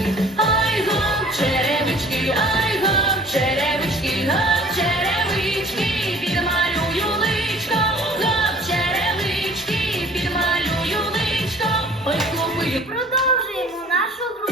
Ай го, черевички, ай го, черевички, го, черевички, підмалюю личко, го, черевички, підмалюю личко, ой хлопи. Продовжуємо нашу гру.